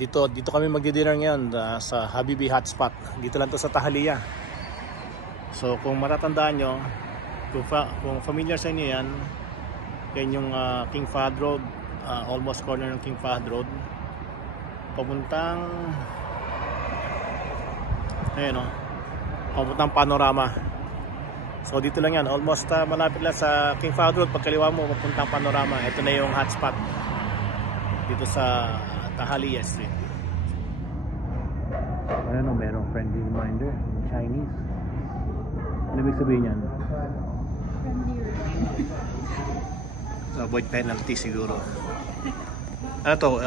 Dito kami magdi-dinner ngayon sa Habibi Hotspot. Dito lang to sa Tahaliya. So kung matatandaan nyo, kung familiar sa inyo yan yung King Fahd Road, almost corner ng King Fahd Road. Papuntang papuntang Panorama. So dito lang yan, almost malapit lang sa King Fahd Road. Pagkaliwa mo, papuntang Panorama. Ito na yung hotspot dito sa Tahaliya Street. Merong friendly reminder in Chinese. Ano ibig sabihin yan? So, avoid penalty siguro. Ano to?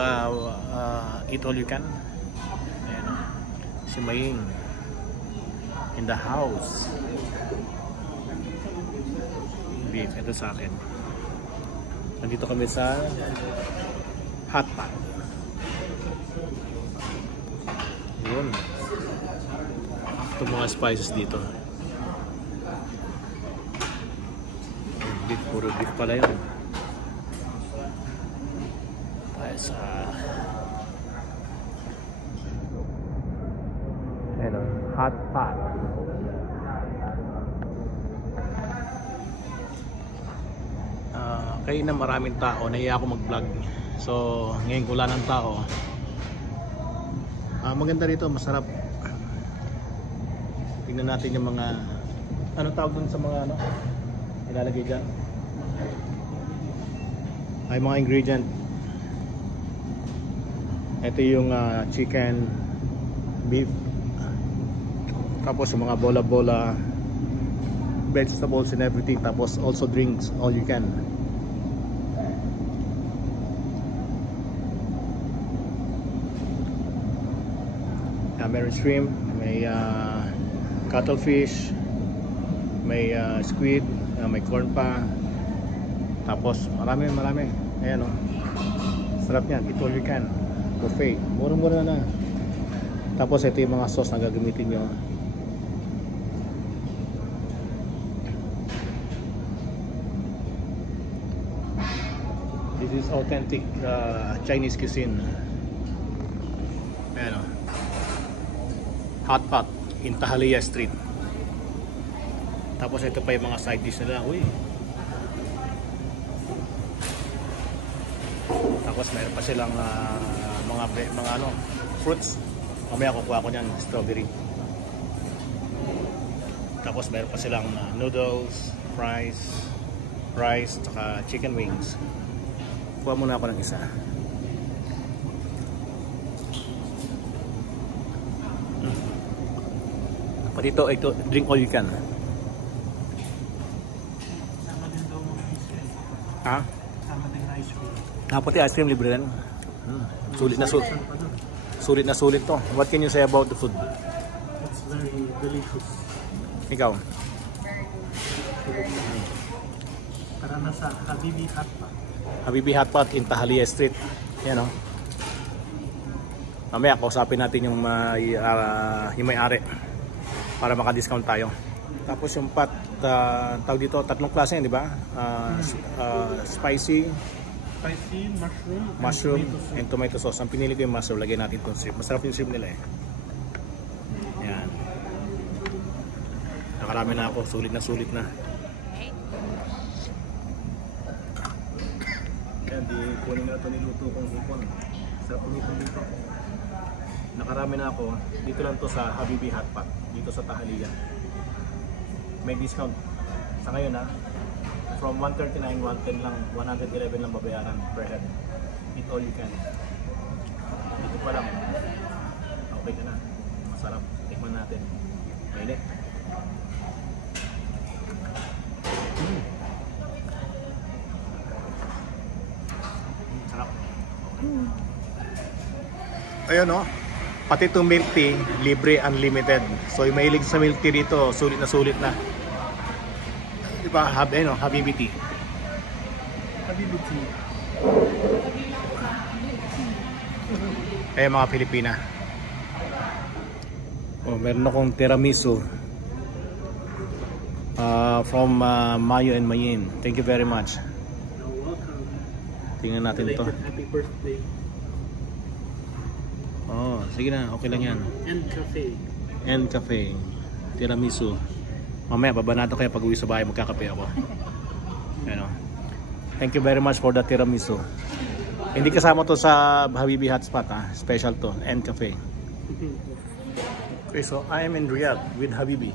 Eat all you can. Ayan o. Si Maying in the house. Beef, ito sa akin. Nandito kami sa Hotpot. Yun. Ito mga spices dito. Beef, puro beef pala yun. Tayo sa Hotpot. Kaya na maraming tao, nahiya ako mag-vlog. So ngayon wala ng tao. Maganda rito, masarap. Tingnan natin yung mga tawag dun sa mga ilalagay dyan. Ay, mga ingredient. Ito yung chicken, beef, tapos yung mga bola-bola, vegetables and everything, tapos also drinks, all you can. Meron shrimp, may cuttlefish, may squid, may corn pa, tapos marami. Ayan o, sarap yan. Eat all you can buffet, mura na. Tapos ito yung mga sauce na gagamitin nyo. This is authentic Chinese cuisine. Ayan o, Hotpot in Tahaliya Street. Tapos ito pa yung mga side dish nila. Uy. Tapos meron pa silang mga fruits. Mamaya kukuha ko niyan, strawberry. Tapos meron pa silang noodles, rice, tsaka chicken wings. Kuha muna ako ng isa. Dito, ito, drink all you can. Ha? Pati ice cream libre rin. Sulit na sulit to. What can you say about the food? It's very delicious. Ikaw? Para nasa Habibi Hotpot. Habibi Hotpot in Tahaliya Street. Yan o. Mamaya kausapin natin yung may-ari para maka-discount tayo. Tapos yung pot, tawag dito, tatlong klase yan, di ba? Spicy, mushroom, and tomato sauce. Ang pinili ko yung mushroom, lagyan natin itong shrimp. Masarap yung shrimp nila eh. Yan. Nakarami na ako, sulit na. Yan, di kunin na ito niluto kong hipon. Sarap umipon dito. Nakarami na ako. Dito lang to sa Habibi Hotpot, dito sa Tahaliya. May discount sa ngayon from 139, 110 lang, 111 lang babayaran per head. Eat all you can. Dito pa lang. Okay ka na. Masarap. Tikman natin. Mainit. Sarap. Ayun o. Pati itong milk tea, libre, unlimited. So yung mahilig sa milk tea dito, sulit na. Diba? Habibi tea. Habibi tea. Mga Pilipina. Meron akong tiramisu from Mayo and Mayin. Thank you very much. You're welcome. Tingnan natin ito. Happy birthday. Oh, sige na, okay lang yan. And cafe. And cafe. Tiramisu. Mamaya, babanado kayo pag uwi sa bahay, magkakape ako. Ano. Thank you very much for the tiramisu. Hindi kasama to sa Habibi Hotspot, ha? Special to. And cafe. Okay, so I am in Riyadh with Habibi.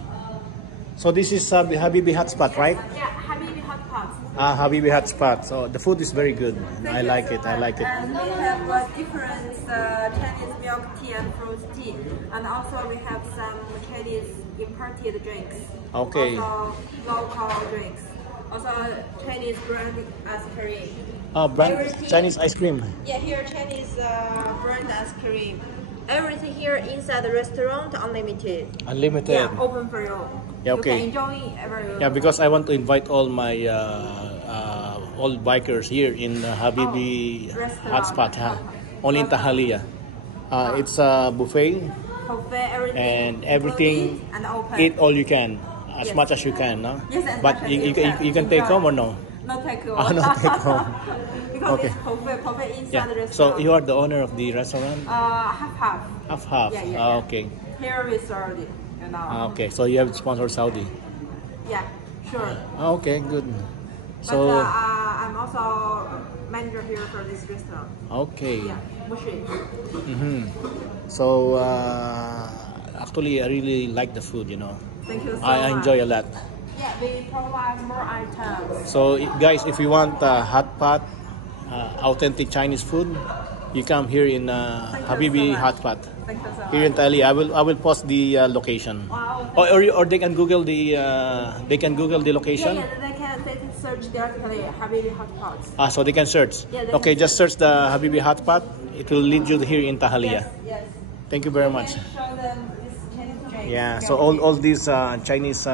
So this is Habibi Hotspot, right? Yeah, Habibi hot pot. Habibi Hotspot. So the food is very good. I like it. I like it. And we have different Chinese milk tea and fruit tea. And also we have some Chinese imported drinks. Okay. Also local drinks. Also Chinese brand ice cream. Brand Everything- Chinese ice cream. Yeah, here Chinese brand ice cream. Everything here inside the restaurant unlimited. Unlimited. Yeah, open for you. Yeah, okay. You can enjoy every. Yeah, because I want to invite all my all bikers here in Habibi restaurant. Hotspot, only in Tahaliya. It's a buffet Buffet, everything. and everything. Eat and open. Eat all you can, as Yes. much as you can, no? Yes, as But much as you, you can, can. you can take home or no? No take home. No take home. Because Okay. it's buffet inside Yeah. the So restaurant. you are the owner of the restaurant? Half. Half. Yeah, yeah. Okay. Here we serve it, you know. Okay. So you have sponsored Saudi. Yeah, sure. Okay, good. But So I'm also manager here for this restaurant. okay. Yeah, Mushi. So actually, I really like the food. Thank you so I much. enjoy a lot. Yeah, we provide more items. So guys, if you want hot pot, authentic Chinese food, you come here in Habibi so much. Hot Pot Thank you so much. here in Tali. I will post the location. Wow. Or they can Google the location. Yeah, they can search directly Habibi Hot Pots. So they can search. Yeah, they Okay, can just search the Habibi Hot Pot. It will lead you here in Tahaliya. Yes. Thank you very You much. can show them this Chinese drink. Yeah. So all these Chinese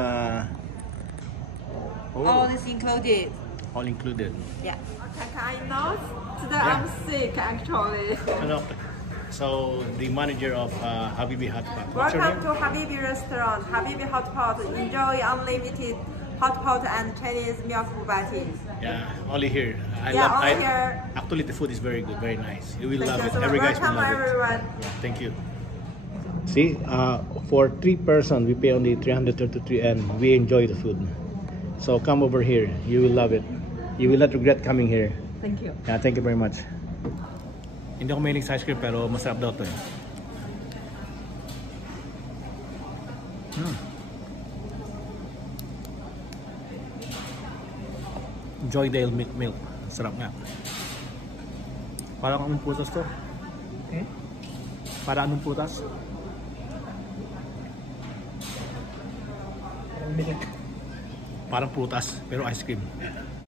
All this included. all included. Yeah. Okay, I know. Today Yeah. I'm sick actually. So the manager of Habibi Hot Pot. What's your Welcome name? to Habibi Restaurant, Habibi Hot Pot. Enjoy unlimited hot pot and Chinese milk boba tea. Yeah, only here. Yeah, only here. Actually, the food is very good, very nice. You will Thank love you it. so much. Every guys will Welcome love it. everyone. Yeah, thank you. See, for 3 person, we pay only 333 and we enjoy the food. So come over here. You will love it. You will not regret coming here. Thank you. Yeah, thank you very much. Hindi ako mahilig sa ice cream pero masarap daw to eh. Joydale milk. Sarap nga. Parang anong putas to? Para anong putas? Parang prutas pero ice cream.